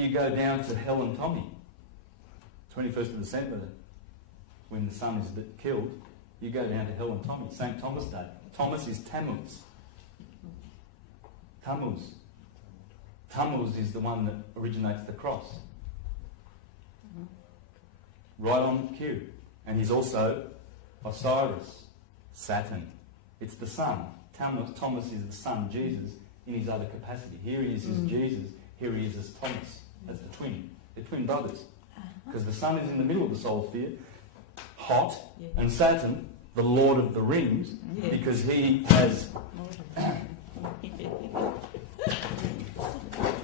You go down to Hell and Tommy, 21st of December, when the sun is killed, you go down to Hell and Tommy, St. Thomas Day. Thomas is Tammuz. Tammuz. Tammuz is the one that originates the cross. Right on cue. And he's also Osiris, Saturn. It's the sun. Thomas is the son, Jesus, in his other capacity. Here he is as Jesus, here he is as Thomas, as the twin. They're twin brothers. Because the sun is in the middle of the solar sphere, hot, and Saturn, the Lord of the Rings, because he has...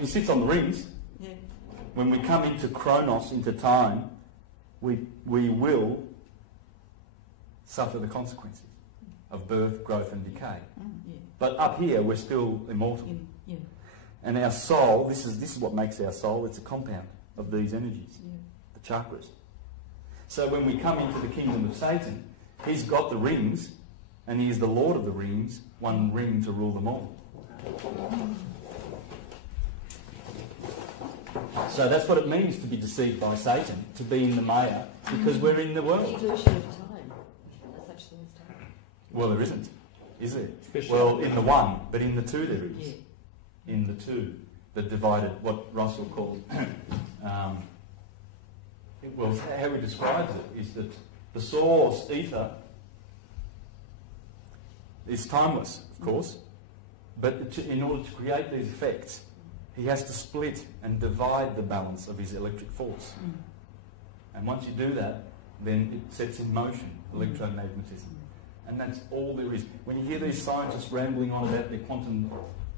he sits on the rings. When we come into Chronos, into time, we will suffer the consequences of birth, growth and decay. But up here, we're still immortal. And our soul, this is what makes our soul, it's a compound of these energies, the chakras. So when we come into the kingdom of Satan, he's got the rings, and he is the Lord of the rings, one ring to rule them all. So that's what it means to be deceived by Satan, to be in the Maya, because we're in the world. Well, there isn't, is there? Well, in the one, but in the two there is. In the two, that divided, what Russell called, well, how he describes it is that the source, ether, is timeless, of course, but in order to create these effects, he has to split and divide the balance of his electric force. And once you do that, then it sets in motion electromagnetism. And that's all there is. When you hear these scientists rambling on about their quantum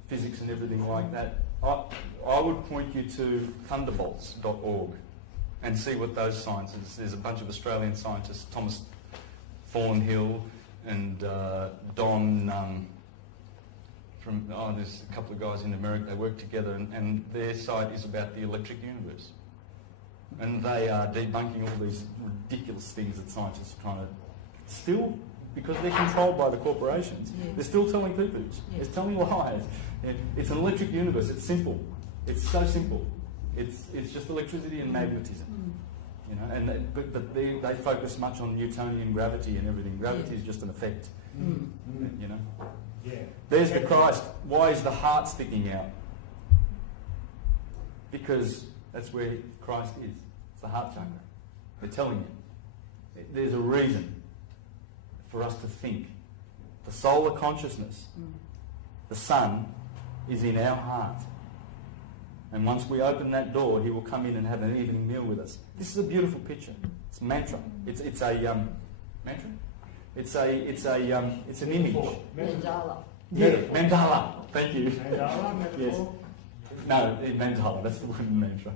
physics and everything like that, I would point you to thunderbolts.org and see what those scientists, there's a bunch of Australian scientists, Thomas Thornhill and Don... there's a couple of guys in America, they work together, and their site is about the electric universe. And they are debunking all these ridiculous things that scientists are trying to still, because they're controlled by the corporations, they're still telling people, they're telling lies. It's an electric universe, it's simple. It's so simple. It's just electricity and magnetism. You know, and but they focus much on Newtonian gravity and everything. Gravity is just an effect. You know? There's the Christ. Why is the heart sticking out? Because that's where Christ is. It's the heart chakra. They're telling you. There's a reason for us to think. The solar consciousness, the sun, is in our heart. And once we open that door, he will come in and have an evening meal with us. This is a beautiful picture. It's mantra. It's a mantra. It's an image. Mandala. Yeah, mandala. Thank you. Mandala, metaphor? Yes. No, mandala. That's the word mantra.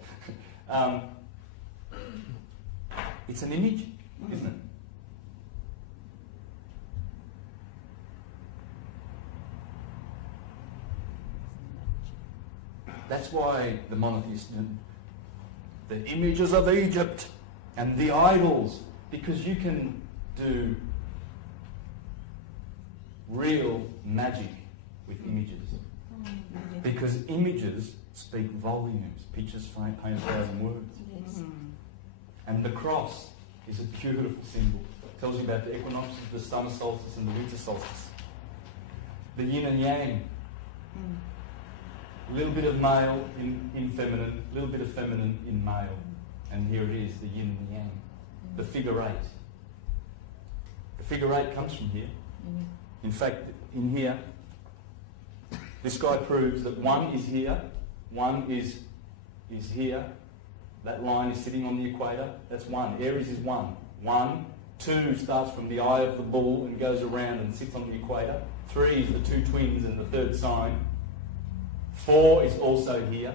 It's an image, isn't it? That's why the monotheists, the images of Egypt and the idols, because you can do real magic with images. Because images speak volumes. Pictures paint 1,000 words. And the cross is a beautiful symbol. It tells you about the equinoxes, the summer solstice and the winter solstice. The yin and yang. A little bit of male in feminine, a little bit of feminine in male. And here it is, the yin and the yang. The figure eight. The figure eight comes from here. In fact, in here, this guy proves that one is here, one is here. That line is sitting on the equator. That's one. Aries is one. 1, 2 starts from the eye of the bull and goes around and sits on the equator. 3 is the two twins and the third sign. 4 is also here,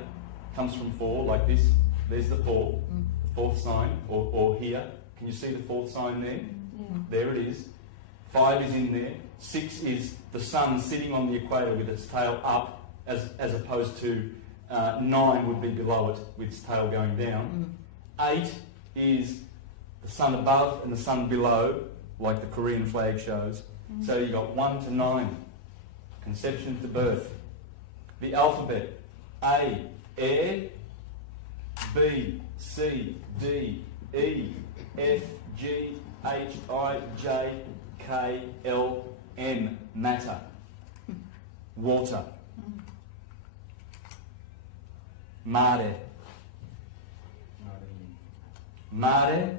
comes from 4, like this. There's the 4, the fourth sign, or here. Can you see the fourth sign there? There it is. 5 is in there. 6 is the sun sitting on the equator with its tail up, as opposed to 9 would be below it with its tail going down. 8 is the sun above and the sun below, like the Korean flag shows. So you've got 1 to 9, conception to birth. The alphabet: A, air; B, C, D, E, F, G, H, I, J, K, L, M. Matter. Water. Mare. Mare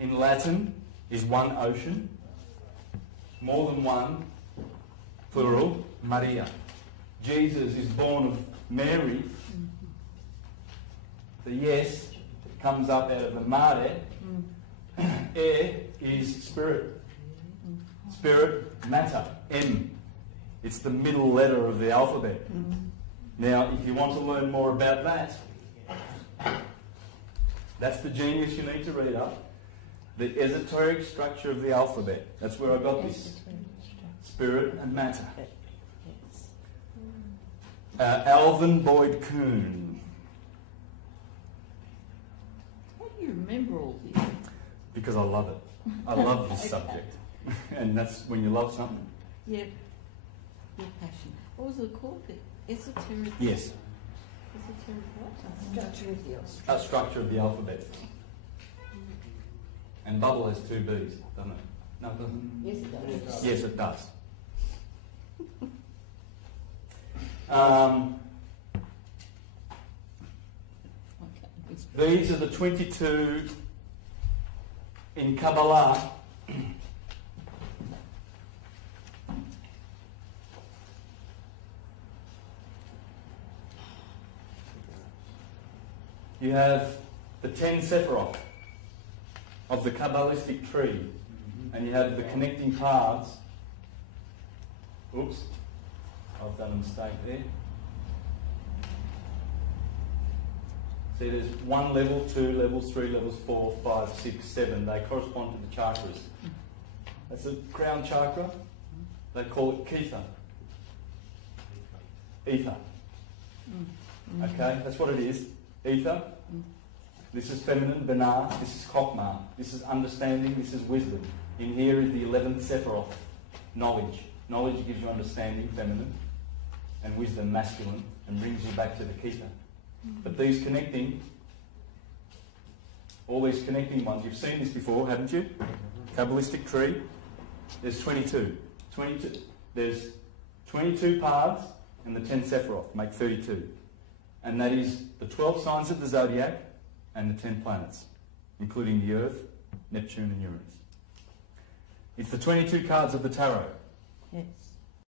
in Latin is one ocean. More than one, plural, Maria. Jesus is born of Mary. The yes comes up out of the mare. Air is spirit. Spirit, matter, M. It's the middle letter of the alphabet. Now, if you want to learn more about that, that's the genius you need to read up. The esoteric structure of the alphabet. That's where I got this. Spirit and matter. Alvin Boyd Kuhn. How do you remember all this? Because I love it. I love this subject. And that's when you love something. Yep. Your passion. What was it called? The esoteric? Yes. Esoteric what? Structure of the alphabet. Structure of the alphabet. And bubble has two B's, doesn't it? No, it doesn't. Yes, it does. Yes, it does. These are the 22 in Kabbalah. You have the 10 Sephiroth of the Kabbalistic tree, and you have the connecting paths. Oops, I've done a mistake there. See, there's 1 level, 2 levels, 3 levels, 4, 5, 6, 7. They correspond to the chakras. That's the crown chakra. They call it Ketha. Ether. Okay, that's what it is. Ether. This is feminine, Binah. This is Chokmah. This is understanding. This is wisdom. In here is the 11th Sephiroth. Knowledge. Knowledge gives you understanding, feminine, and wisdom, masculine, and brings you back to the Ketha. But these connecting, all these connecting ones, you've seen this before, haven't you? Kabbalistic tree. There's 22. There's 22 paths and the 10 Sephiroth make 32. And that is the 12 signs of the zodiac and the 10 planets, including the Earth, Neptune and Uranus. It's the 22 cards of the tarot. Yes.